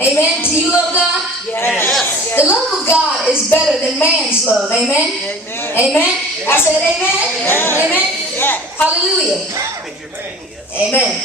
Amen. Do you love God? Yes. The love of God is better than man's love. Amen. Amen. I said amen. Amen. Hallelujah. Amen.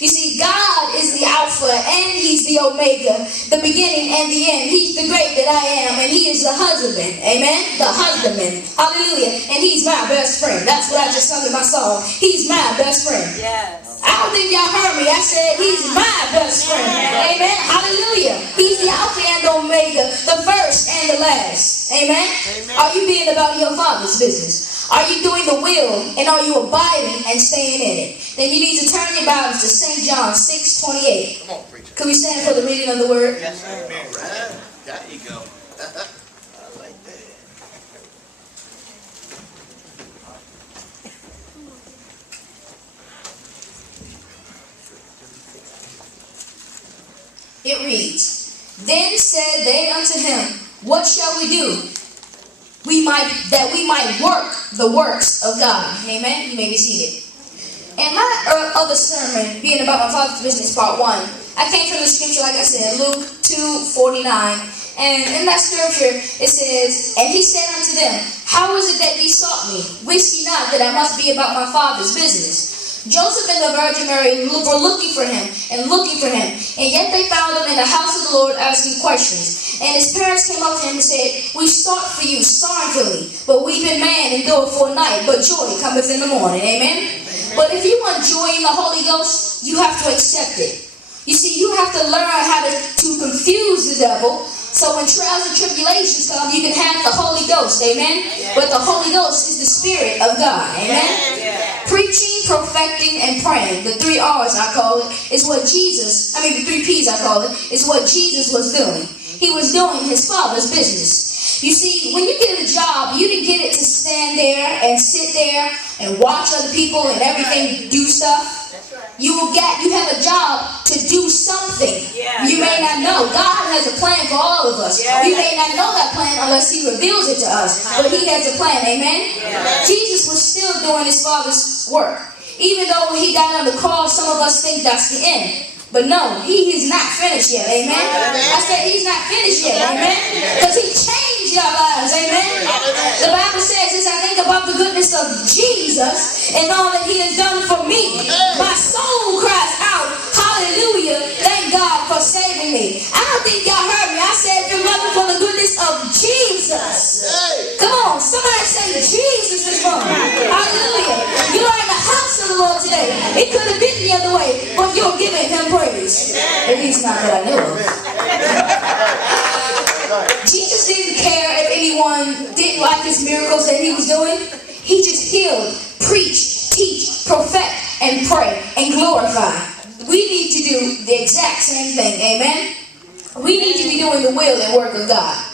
You see, God is the Alpha and He's the Omega, the beginning and the end. He's the great that I am, and He is the husbandman. Amen? The husbandman. Hallelujah. And He's my best friend. That's what I just sung in my song. He's my best friend. Yes. I don't think y'all heard me. I said He's my best friend. Amen? Hallelujah. He's the Alpha and the Omega, the first and the last. Amen? Are you being about your Father's business? Are you doing the will, and are you abiding and staying in it? Then you need to turn your Bibles to St. John 6:28. Come on, preacher. Could we stand for the reading of the Word? Yes, sir. All right. There you go. I like that. It reads, Then said they unto him, What shall we do? That we might work the works of God. Amen? You may be seated. In my other sermon, being about my Father's business, part 1, I came from the scripture, like I said, Luke 2:49. And in that scripture, it says, And he said unto them, How is it that ye sought me? Wist ye not that I must be about my Father's business? Joseph and the Virgin Mary were looking for him, and yet they found him in the house of the Lord asking questions. And his parents came up to him and said, We sought for you sorrowfully, but weeping man endure for a night, but joy cometh in the morning. Amen? But if you want joy in the Holy Ghost, you have to accept it. You see, you have to learn how to confuse the devil, so when trials and tribulations come, you can have the Holy Ghost. Amen? But the Holy Ghost is the Spirit of God. Amen? Preaching, perfecting, and praying, the 3 R's I call it, is what the 3 P's I call it, is what Jesus was doing. He was doing His Father's business. You see, when you get a job, you didn't get it to stand there and sit there and watch other people and everything do stuff. You have a job to do something. You may not know. God has a plan for all of us. We may not know that plan unless He reveals it to us. But He has a plan. Amen? Jesus was still doing His Father's work. Even though He died on the cross, some of us think that's the end. But no, He is not finished yet. Amen? I said He's not finished yet. Amen? Because He changed our lives. Amen? The Bible says, as I think about the goodness of Jesus and all that He has done for me, my soul cries out, hallelujah, thank God for saving me. I don't think y'all heard me. I said, if it wasn't for the goodness of Jesus. Come on, somebody say Jesus this morning. Hallelujah. You are in the house of the Lord today. It could have been the other way, but you're giving Him praise. At least not that I know of. Jesus didn't care if anyone didn't like His miracles that He was doing. He just healed, preached, teach, perfect, and pray, and glorify. We need to do the exact same thing. Amen? We need to be doing the will and work of God.